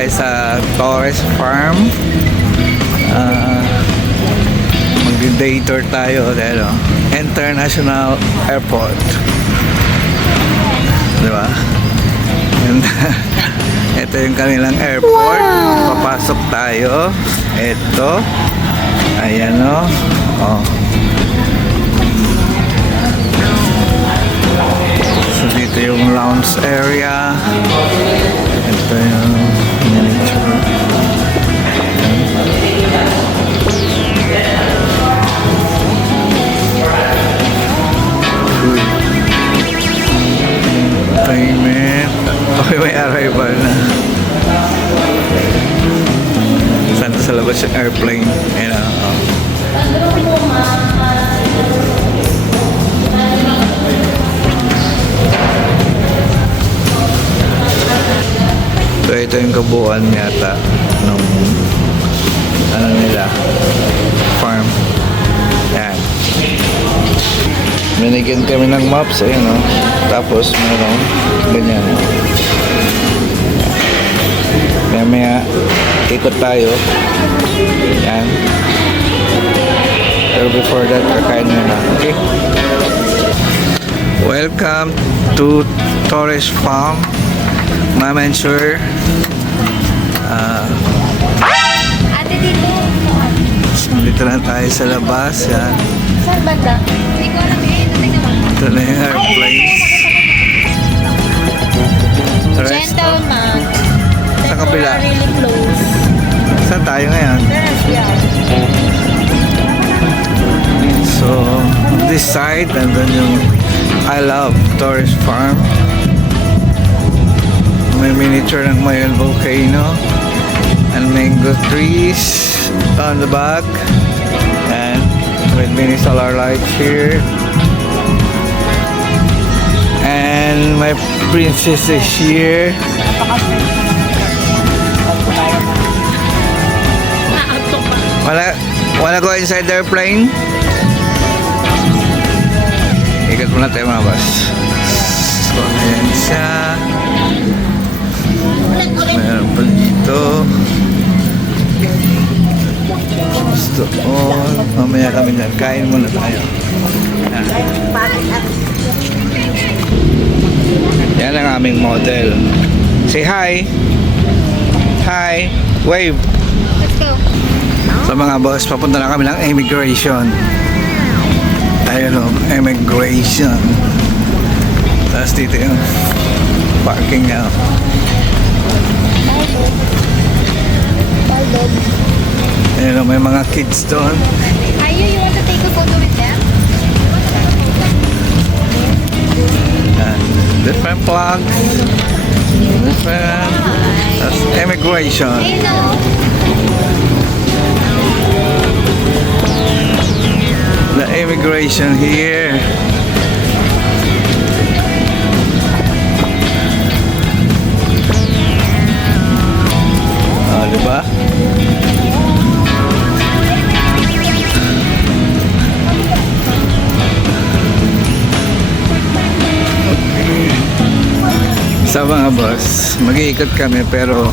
tayo sa Torres Farm. Mag-day tour tayo dito. International Airport. Diba? Ito yung kanilang airport. Papasok tayo. Ito. Ayan o. Oh. So dito yung lounge area. Ito yung miniature. Good. Payment. Okay, may arrival na. Saan sa labas yung airplane? Ayan o. So ito yung kabuuan yata nung ano nila farm. Yan. Binigyan kami ng maps, ayun o. Tapos meron ganyan. Maya ikot tayo. Yan. Pero before that, kakain muna. Okay? Welcome to Torres Farm. Ma'am and sir. Ate dito. Dito na tayo sa labas. Yan. Saan banda? Hindi ko alam eh. Tingnan mo. Ito na yung airplane. Gentleman. Sa kabila. Really close. Saan tayo ngayon? Yeah. So, on this side, nandun yung I Love Torres Farm. May miniature ng Mayon volcano and mango trees on the back, and with mini solar lights here, and my princess is here. Wanna go inside the airplane? Ikat muna tayo mga boss. So, ayan siya. Meron pa dito. Gusto on. Mamaya kami na. Kain muna tayo. Yan ang aming model. Say hi. Hi. Wave. Let's go. So mga boss, papunta na kami ng immigration. Ayun o, immigration. Tapos dito yung parking niya. Ayun o, may mga kids doon. Ayu, you want to take a photo with them? Different flags. Different. That's immigration. Ayun o. The immigration here. Oh, diba? Sa mga boss, mag-iikot kami pero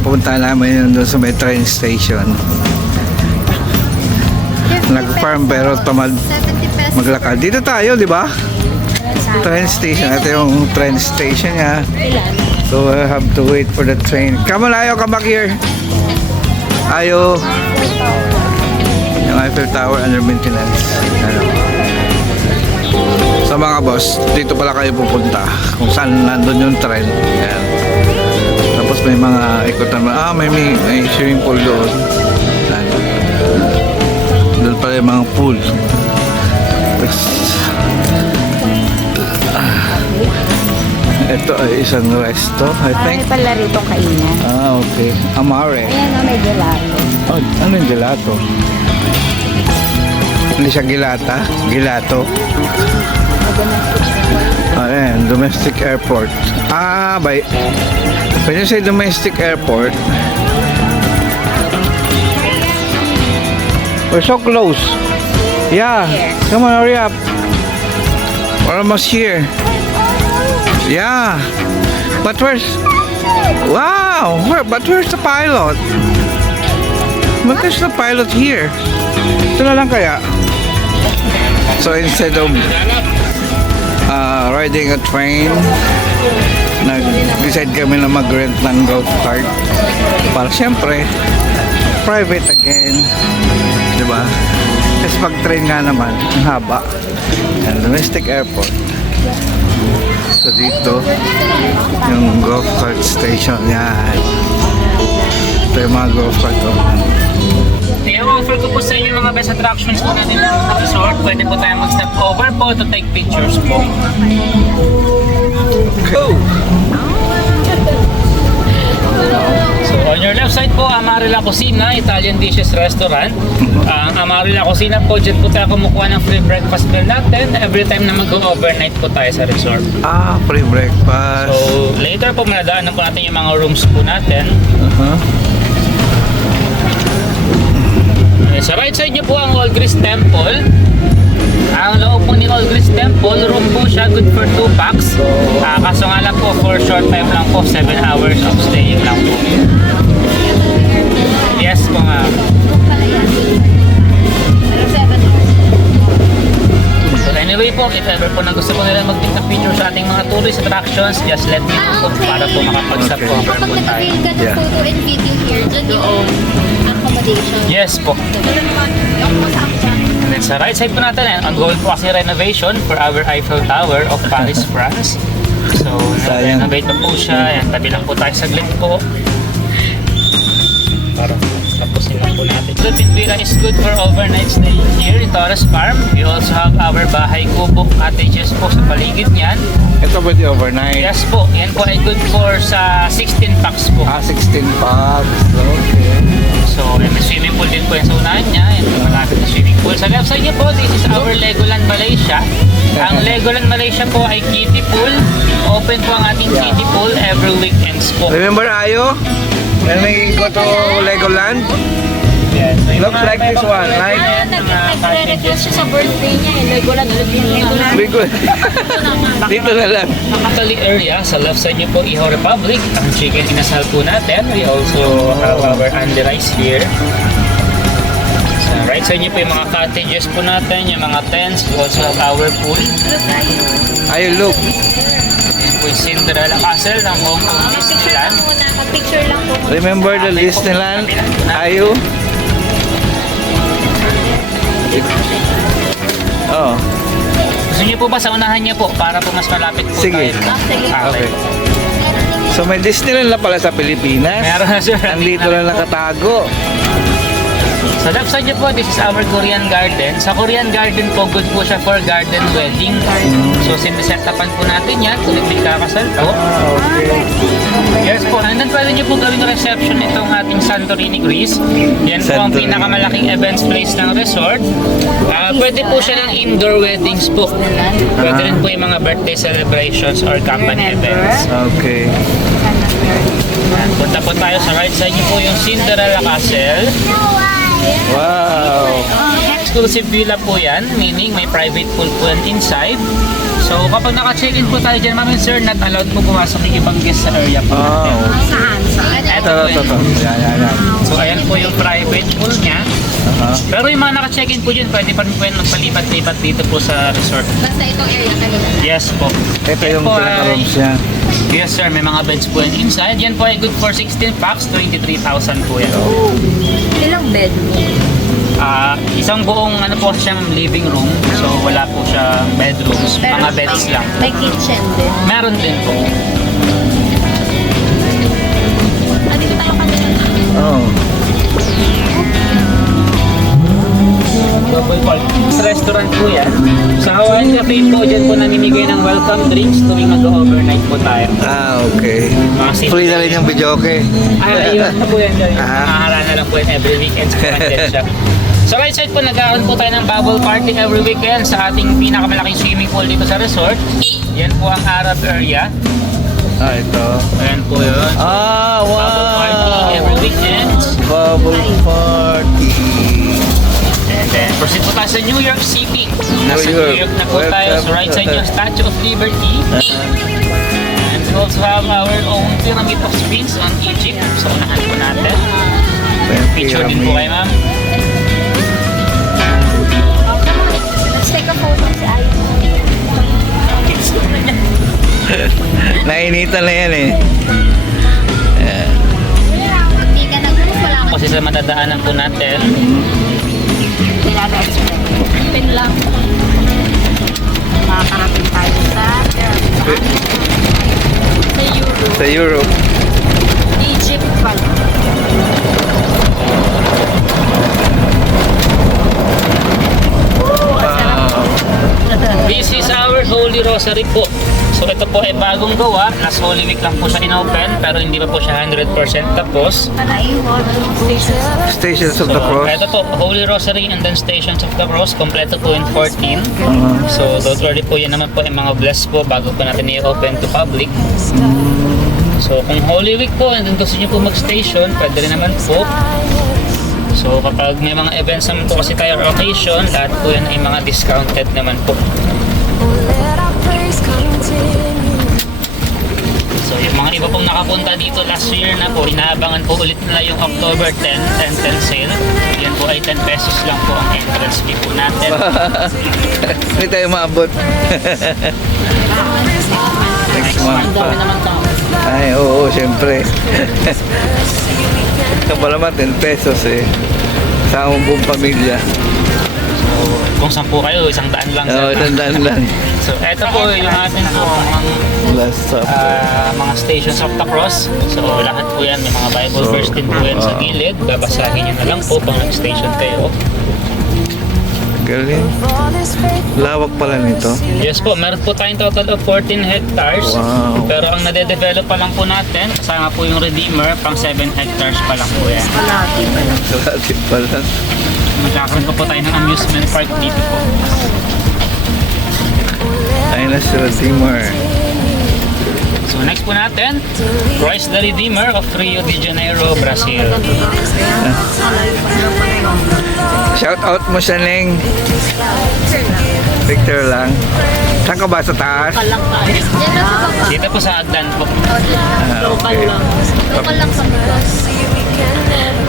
pupunta namin yun doon sa may train station. Nag-farm pero tamad 70 pesos. maglakad. Dito tayo, di ba? Train station. Ito yung train station niya. So I have to wait for the train. Come on, Ayo, come back here. Ayo. Yung Eiffel Tower under maintenance. Ano. So mga boss, dito pala kayo pupunta. Kung saan nandun yung train. Ayan. Tapos may mga ikutan. May swimming pool doon. Ayan. Doon pala yung mga pool. Ito ay isang resto, I think. Ay, pala rito kainan. Okay. Amare. Ayan o, may gelato. Oh, ano yung gelato? Hindi siya gilata? Gilato? Ayan, domestic airport. When you say domestic airport, we're so close. Yeah, come on, hurry up. We're almost here. Yeah, but where's... Wow! now. But where's the pilot? But there's no pilot here. Ito na lang kaya. So instead of riding a train, nag-decide kami na mag-rent ng golf cart. Para siyempre, private again. Diba? Kasi pag train nga naman, ang haba. Yan, domestic airport. So dito, yung golf cart station. Yan. Ito yung mga golf cart. I-offer ko po sa inyo mga best attractions po natin sa resort. Pwede po tayo mag-step over po to take pictures po. Go! So on your left side po, Amarilla Cucina, Italian Dishes Restaurant. Ang Amarilla Cucina po, dyan po tayo kumukuha ng free breakfast meal natin every time na mag-overnight po tayo sa resort. Free breakfast. So later po, manadaanan po natin yung mga rooms po natin. Sa right side nyo po ang Old Greece Temple. Ang loob po ni Old Greece Temple, room po siya, good for 2 packs. Kaso nga lang po, for short time lang po, 7 hours of staying lang po. Yes po nga. So anyway po, if ever po na gusto po nila mag-take a picture sa ating mga tourist attractions, just let me know po para po makapag-stop Okay. over Kapag po tayo. nag-fail ka ng Yeah. photo and video here, dyan yung accommodation. Yes po. And then sa right side po natin, ongoing po kasi renovation for our Eiffel Tower of Paris, France. So, Sayang. renovate pa po siya. Yan, tabi lang po tayo saglit po. Para tapusin lang po natin. Philippine Villa is good for overnight stay here in Torres Farm. We also have our Bahay Kubo cottages po sa paligid niyan. Ito pwede overnight. Yes po, yan po ay good for sa 16 packs po. 16 packs. Okay. So, may swimming pool din po yung sa unahan niya. Yan po malapit na swimming pool. Sa left side niya po, this is our Legoland Malaysia. Ang Legoland Malaysia po ay kiddie pool. Open po ang ating kiddie pool every weekends po. Remember Ayo? When we go to Legoland? Yes. So, yung Looks mga like this one, like Nagre-request siya sa birthday niya eh. Legoland, Legoland. big one. Dito na lang. Nakatali area, sa left side niyo po, Iho Republic. Ang chicken inasal po natin. We also have our Andy Rice here. Sa right side niyo po yung mga cottages po natin, yung mga tents. We also have our pool. Ayo, look. With Cinderella Castle ng Hong Kong Disneyland. Picture lang po. Remember the Disneyland? Ayo? Oh. Gusto niyo po ba sa unahan niya po para po mas malapit po Sige. tayo? Okay. So may Disneyland na pala sa Pilipinas. Meron na sir. Nandito lang nakatago. Sa left side niyo po, this is our Korean garden. Sa Korean garden po, good po siya for garden wedding. So, sinesetapan po natin yan kung may kakasal po. Okay. Yes po, and then pwede niyo po gawing reception itong ating Santorini Greece. Yan po ang Santorini. pinakamalaking events place ng resort. Pwede po siya ng indoor weddings po. Pwede rin po yung mga birthday celebrations or company events. Okay. Punta po tayo sa right side niyo po yung Cinderella Castle. Wow. Exclusive villa po yan, meaning may private pool po yan inside. So kapag naka-check-in po tayo dyan, ma'am and sir, not allowed po pumasok yung ibang guest sa area po. Oh. Saan? Eto Ito, ito, ito. Yan. So ayan po yung private pool niya. Pero yung mga naka-check-in po dyan, pwede pa rin po yan magpalipat-lipat dito po sa resort. Basta itong area talaga. Yes po. Ito Yan yung po pinaka-rooms niya. Yes sir, may mga beds po yan inside. Yan po ay good for 16 packs, 23,000 po yan. Ilang bedroom? Isang buong ano po siyang living room. So wala po siyang bedrooms, mga beds lang. May kitchen din. Meron din po. Dito tayo kanina. Oh. Restaurant po yan. Sa Hawaiian Cafe po, dyan po namimigay ng welcome drinks tuwing mag-overnight po tayo. Okay. Mga simple. Free na rin yung video, okay? Ayun na po yan dyan. Ah. Nakaharana lang po yan every weekend po nandyan siya. Sa right side po, nagkakaroon po tayo ng bubble party every weekend sa ating pinakamalaking swimming pool dito sa resort. Yan po ang Arab area. Ito. Ayan po yun. Bubble party every Wow. weekend. Bubble party. And then, proceed po tayo sa New York City. Nasa New New York. York na po tayo. Sa right side yung Statue of Liberty. And We also have our own Pyramid of Sphinx on Egypt. So, unahan po natin. Picture din po kayo, ma'am. Let's take a photo si Ayo. Nainitan na yan eh. Hindi ka nag-move, wala ka. Kasi sa matadaanan po natin, Pin lang. Makakarating tayo sa Europe. Sa Europe. Egypt pala. this is our Holy Rosary po. So ito po ay bagong gawa. Last Holy Week lang po siya in-open, pero hindi pa po siya 100% tapos. Stations of the So, Cross. ito po, Holy Rosary and then Stations of the Cross, kompleto po in 14. Uh-huh. So don't worry po, yan naman po yung mga bless po bago po natin i-open to public. So kung Holy Week po and then gusto nyo po mag-station, pwede rin naman po. So kapag may mga events naman po kasi tayo or occasion, lahat po yan ay mga discounted naman po. So yung mga iba pong nakapunta dito last year na po, inaabangan po ulit nila yung October 10, 10 sale. Yan po ay 10 pesos lang po ang entrance fee po natin. Hindi tayo maabot. Next month Ang pa. dami naman tao. Ay, oo, syempre. Ito pa naman, 10 pesos eh. Sa akong buong pamilya. So kung 10 kayo, 100 lang. Oo, tandaan lang. So eto po yung atin po ang Last supper. mga stations of the cross. So lahat po yan, may mga Bible verse din po yan sa gilid. Babasahin nyo na lang po pang nag-station kayo. Galing. Lawak pala nito. Yes po, meron po tayong total of 14 hectares. Wow. Pero ang nade-develop pa lang po natin, kasama po yung Redeemer, pang 7 hectares pa lang po yan. Kalahati pala. Magkakaroon pa po tayo ng amusement park dito po. Ayun na si Redeemer. So next po natin, Christ the Redeemer of Rio de Janeiro, Brazil. Shout out mo siya, Neng. Picture lang. Saan ka ba? Sa taas? Lang tayo. Yan lang sa baba. Dito po sa Agdan po. Local Okay. lang. Local lang sa baba.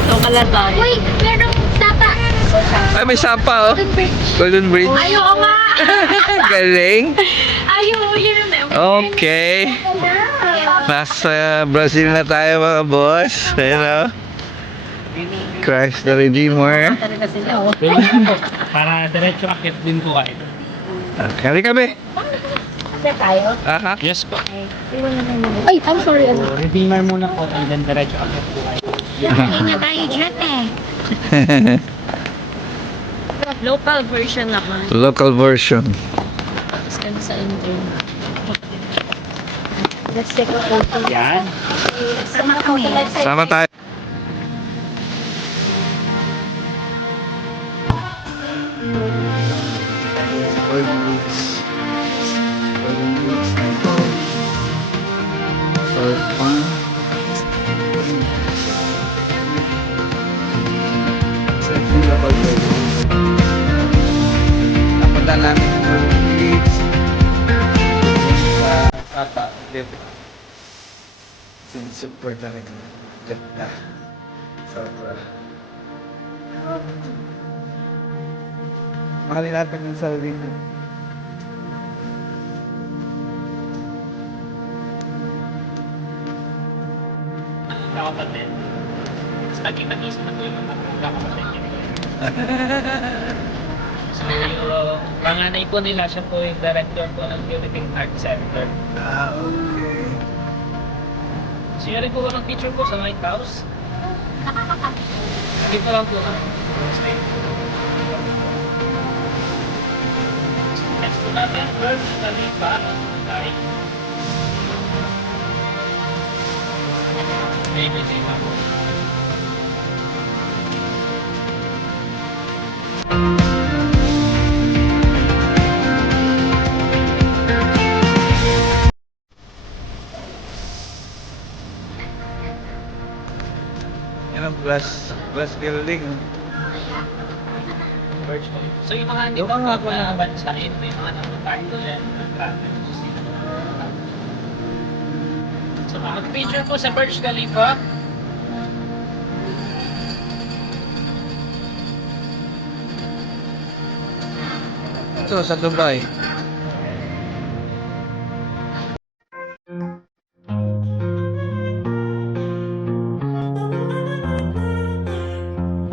Local lang tayo. Uy, meron tapa. Ay, may sapa oh. Golden Bridge. Ayaw nga. Galing. Ayaw, you remember? Okay. Nasa Brazil na tayo mga boss. Ayun oh. Christ the Redeemer. Talaga sila. Para diretso akit din po kayo. Okay, halika kami. Kasi tayo. Aha. Yes po. Ay, I'm sorry. Ano? So, Redeemer muna po and then diretso akit po kayo. Hindi tayo dyan eh. Local version naman. Local version. Tapos ka sa intro. Let's take a photo. Yan. Sama kami. Sama tayo. Golden Bridge. Golden Bridge na ito. So, fun. Sa Local Version. Napunta namin yung Golden Bridge. Sa Tata, Live. Super na rin. Ganda. Sobra. Mahalin natin yung sarili. Nakapatid. Lagi nag-isip na po yung mga nakapatid niya. So yung panganay po nila, siya po yung director po ng Philippine Art Center. Ah, okay. So yun rin po ng picture po sa White House. Dito lang po kami. Next po natin, Burj Khalifa. Sorry. Maybe same ako. Yan ang glass building. Burj Khalifa. So yung mga hindi Yung pa mga po nakabansa, ito yung mga napuntahan ko yan. So, mag-picture po sa Burj Khalifa. Ito sa Dubai.